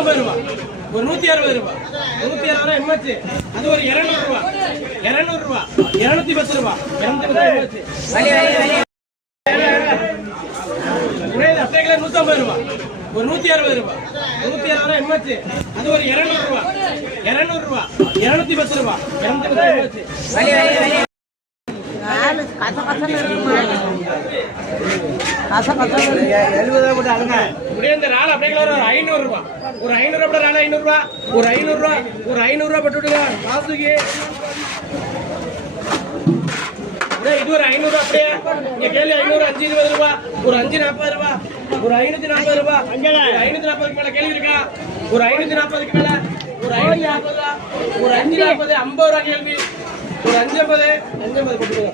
150 ரூபா, ஒரு 160 ரூபா, 160 எம்எச், அது ஒரு 200 ரூபா, 200 ரூபா, 210 ரூபா, 210 எம்எச். அப்படியே 150 ரூபா, ஒரு 160 ரூபா, 160 எம்எச், அது ஒரு 200 ரூபா, 200 ரூபா, 210 ரூபா, 210 எம்எச். இந்த ரால் அப்படியே ஒரு 500 ரூபா, ஒரு 500 ரூபா ரால் 500 ரூபா, ஒரு 500 ரூபா, ஒரு 500 ரூபா பட்டுடுங்க காசுக்கு. இது ஒரு 500 ரூபா, அப்படியே இங்க கேள்வி 500, 520 ரூபா, ஒரு 540 ரூபா, ஒரு 540 ரூபா, 540 மேல கேள்வி இருக்கா? ஒரு 540க்கு மேல, ஒரு 540 ரூபா, ஒரு 540, 50 ரூபா கேள்வி, ஒரு 550 போட்டுடுங்க.